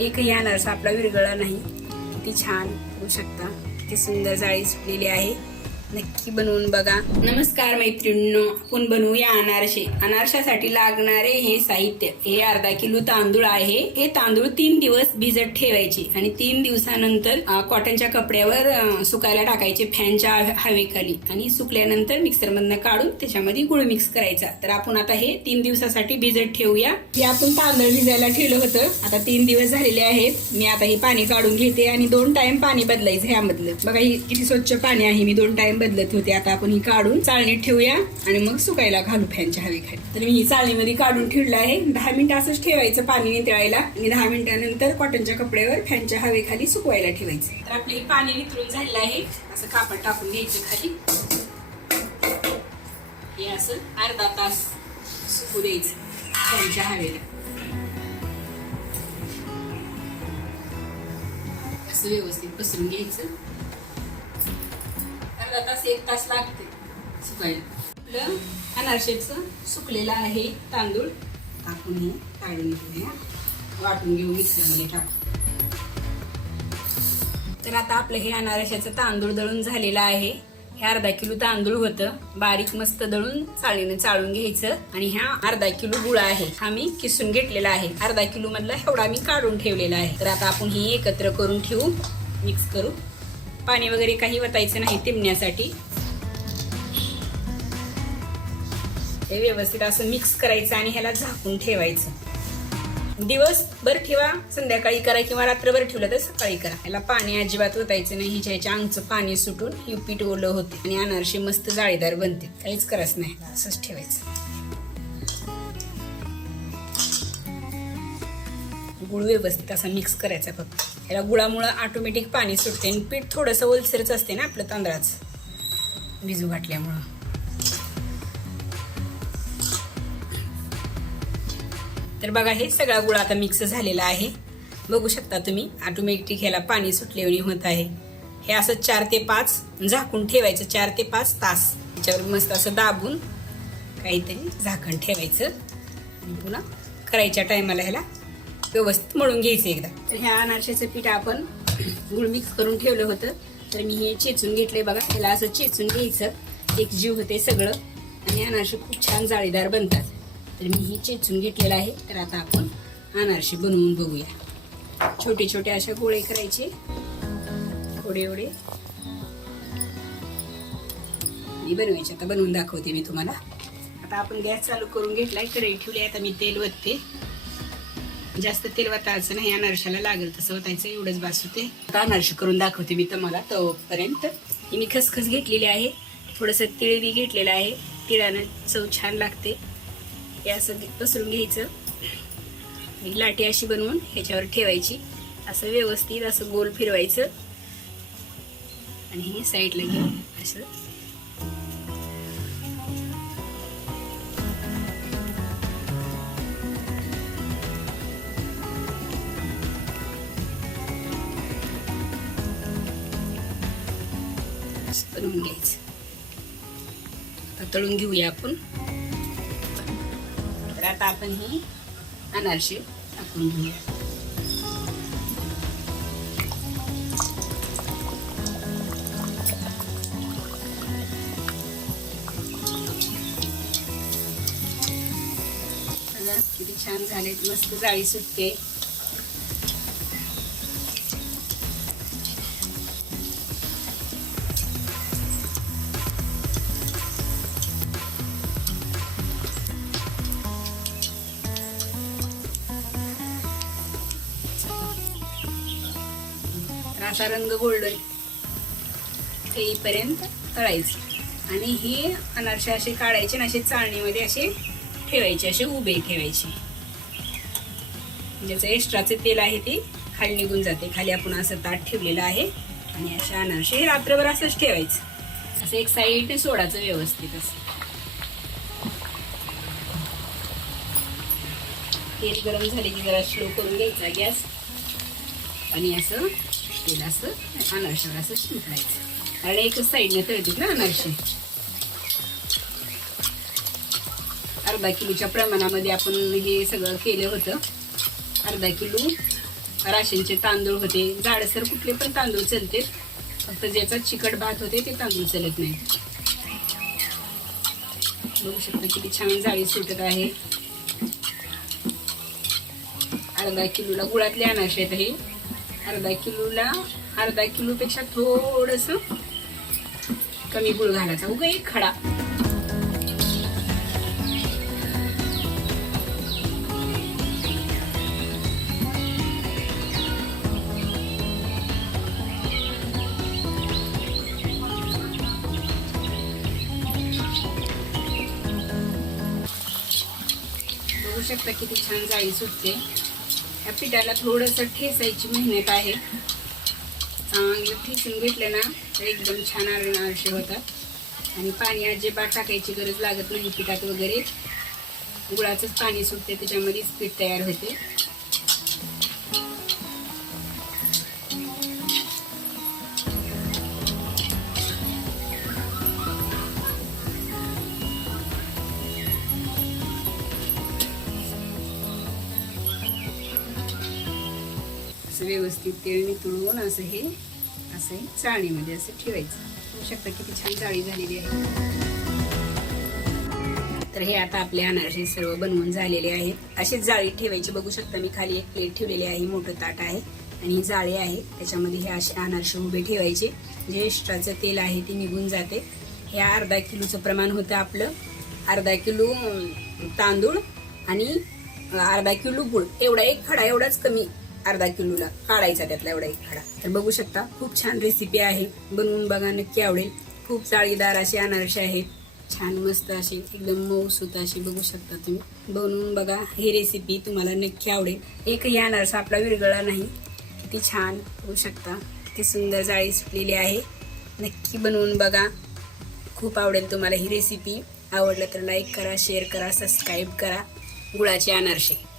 एकही अनारसा आपला विरगळा नाही. ती छान होऊ शकता. किती सुंदर जाळी सुटलेली आहे. नक्की बनवून बघा. नमस्कार मैत्रिणींनो आपण बनवूया अनारसे. अनारशासाठी लागणारे हे साहित्य हे अर्धा किलो तांदूळ आहे. हे तांदूळ तीन दिवस भिजत ठेवायचे आणि तीन दिवसानंतर कॉटनच्या कपड्यावर सुकायला टाकायचे फॅनच्या हवेखाली आणि सुकल्यानंतर मिक्सर मधनं काढून त्याच्यामध्ये गुळ मिक्स करायचा. तर आपण आता हे तीन दिवसासाठी भिजत ठेवूया. हे आपण तांदूळ भिजायला ठेवलं होतं. आता तीन दिवस झालेले आहेत. मी आता हे पाणी काढून घेते आणि दोन टाइम पाणी बदलायचं ह्यामधलं. बघा हे किती स्वच्छ पाणी आहे. मी दोन टाइम बदलत होते. आता आपण ही काढून चाळणीत ठेवूया आणि मग सुकायला घालू फॅनच्या हवेखाली. तर मी ही चाळणीमध्ये काढून ठेवलं आहे. दहा मिनिटं असंच ठेवायचं पाणी नितळायला आणि दहा मिनिटानंतर कॉटनच्या कपड्यावर फॅनच्या हवेखाली सुकवायला ठेवायचं. तर आपलं हे पाणी नितळून झालेलं आहे. असं कापड टाकून घ्यायचं खाली. हे असं अर्धा तास सुकू द्यायचं फॅनच्या हवेला. असं व्यवस्थित पसरून घ्यायचं. अर्धा तास एक तास लागते. सुकायला. आपलं अनारशेचं सुकलेलं आहे तांदूळ टाकून हे काढून घेऊया. वाटून घेऊ मिक्सरमध्ये टाकू तर आता आपलं हे अनारशाचं तांदूळ दळून झालेलं आहे. हे अर्धा किलो तांदूळ होतं. बारीक मस्त दळून चाळीने चाळून घ्यायचं आणि ह्या अर्धा किलो गुळ आहे. हा मी किसून घेतलेला आहे. अर्धा किलो मधला एवढा मी काढून ठेवलेला आहे. तर आता आपण ही एकत्र करून ठेवू. मिक्स करू. पाणी वगैरे काही वतायचं नाही तिमण्यासाठी. हे व्यवस्थित असं मिक्स करायचं आणि ह्याला झाकून ठेवायचं. दिवस भर ठेवा संध्याकाळी करा किंवा रात्रभर ठेवलं तर सकाळी करा. याला पाणी अजिबात ओतायचं नाही हिच्या ह्याच्या अंगचं पाणी सुटून ही पीठ ओलं होते आणि अनारशी मस्त जाळीदार बनते. काहीच करायचं नाही असंच ठेवायचं. गुळ व्यवस्थित असा मिक्स करायचा फक्त. ह्याला गुळामुळं ऑटोमॅटिक पाणी सुटते आणि पीठ थोडंसं ओलसरच असते ना आपलं तांदळाचं. भिजू घातल्यामुळं. तर बघा हे सगळा गुळ आता मिक्स झालेला आहे. बघू शकता तुम्ही ऑटोमॅटिक ह्याला पाणी सुटलेवणी होत आहे. हे असं चार ते पाच झाकून ठेवायचं चार ते पाच तास. त्याच्यावर मस्त असं दाबून काहीतरी झाकण ठेवायचं. आणि पुन्हा करायच्या टायमाला ह्याला व्यवस्थित मळून घ्यायचं एकदा. तर ह्या अनारशाचं पीठ आपण गुळ मिक्स करून ठेवलं होतं. तर मी हे चेचून घेतले बघा. त्याला असं चेचून घ्यायचं. एक जीव होते सगळं. आणि अनारसे खूप छान जाळीदार बनतात. तर मी हे चेचून घेतलेलं आहे. तर आता आपण अनारसे बनवून बघूया. छोटे छोटे अशा गोळे करायचे. थोडे एवढे. मी बनवायचे. आता बनवून दाखवते मी तुम्हाला. आता आपण गॅस चालू करून घेतलाय. कढई ठेवली आता मी तेल वतते. जास्त तेल वतायचं नाही अनारशाला लागेल तसं वतायचं एवढंच बास होते. आता अनारशी करून दाखवते मी तुम्हाला तोपर्यंत. मी खसखस घेतलेली आहे थोडंसं तिळ बी घेतलेलं आहे. तिळानं चव छान लागते. हे असं पसरून घ्यायचं. लाटी अशी बनवून ह्याच्यावर ठेवायची. असं व्यवस्थित असं गोल फिरवायचं. आणि हे साईडला घेऊन असं. तळून घ्यायचं. आता तळून घेऊया आपण. तर आता आपण ही अनारशी टाकून घेऊया. किती छान झालेत मस्त जाळी सुटते. आता रंग गोल्डन. येईपर्यंत तळायचं. आणि हे अनारसे असे काढायचे आणि असे चाळणीमध्ये असे ठेवायचे असे उभे ठेवायचे. म्हणजे ज्याचं एक्स्ट्राचे तेल आहे ते खाली निघून जाते. खाली आपण असं ताट ठेवलेलं आहे. आणि अशा अनारसे हे रात्रभर असंच ठेवायचं. असं एक साईड सोडायचं व्यवस्थित असं. तेल गरम झाले की जरा स्लो करून घ्यायचा गॅस. आणि असं तेल असं अनारशावर असं शिंपडायचं आणि एकच साईडने तळतील ना अनारसे अर्धा किलोच्या प्रमाणामध्ये आपण हे सगळं केलं होतं. अर्धा किलो राशनचे तांदूळ होते. जाडसर कुठले पण तांदूळ चलते. फक्त ज्याचा चिकट भात होते ते तांदूळ चलत नाही. बघू शकता किती छान जाळी सुटत आहे. अर्धा किलोला गुळातले अनारसे आहेत हे. अर्धा किलोला अर्धा किलोपेक्षा थोडस कमी गुळ घालायचा. उगा एक खडा. बघू शकता किती छान जाळी सुटते. पिठाला थोडंसं ठेसायची मेहनत आहे. चांगलं ठेसून घेतलं ना तर एकदम छान अनारसे होतात आणि पाणी अजिबात टाकायची गरज लागत नाही पिठात वगैरे. गुळाचंच पाणी सुटते त्याच्यामध्येच पीठ तयार होते. असं व्यवस्थित तेल तुळवून असं हे असं हे चाळणीमध्ये असं ठेवायचं. होऊ शकता किती छान चाळी झालेली आहे. तर हे आता आपले अनारसे सर्व बनवून झालेले आहेत. अशीच जाळी ठेवायची. बघू शकता मी खाली एक प्लेट ठेवलेली आहे. मोठं ताट आहे आणि ही जाळी आहे. त्याच्यामध्ये हे असे अनारसे उभे ठेवायचे. जे एक्स्ट्राचं तेल आहे ते निघून जाते. हे अर्धा किलोचं प्रमाण होतं आपलं. अर्धा किलो तांदूळ आणि अर्धा किलो गुळ. एवढा एक खडा एवढाच कमी अर्धा किलोला काढायचा त्यातला एवढा एक खडा तर बघू शकता खूप छान रेसिपी आहे. बनवून बघा नक्की आवडेल. खूप जाळीदार असे अनारसे आहेत. छान मस्त असे एकदम मऊसूत अशी बघू शकता तुम्ही. बनवून बघा ही रेसिपी तुम्हाला नक्की आवडेल. एकही अनारसा आपला विरगळा नाही. किती छान होऊ शकता. किती सुंदर जाळी सुटलेली आहे. नक्की बनवून बघा. खूप आवडेल तुम्हाला ही रेसिपी आवडलं तर लाईक करा शेअर करा सबस्क्राईब करा. गुळाचे अनारसे.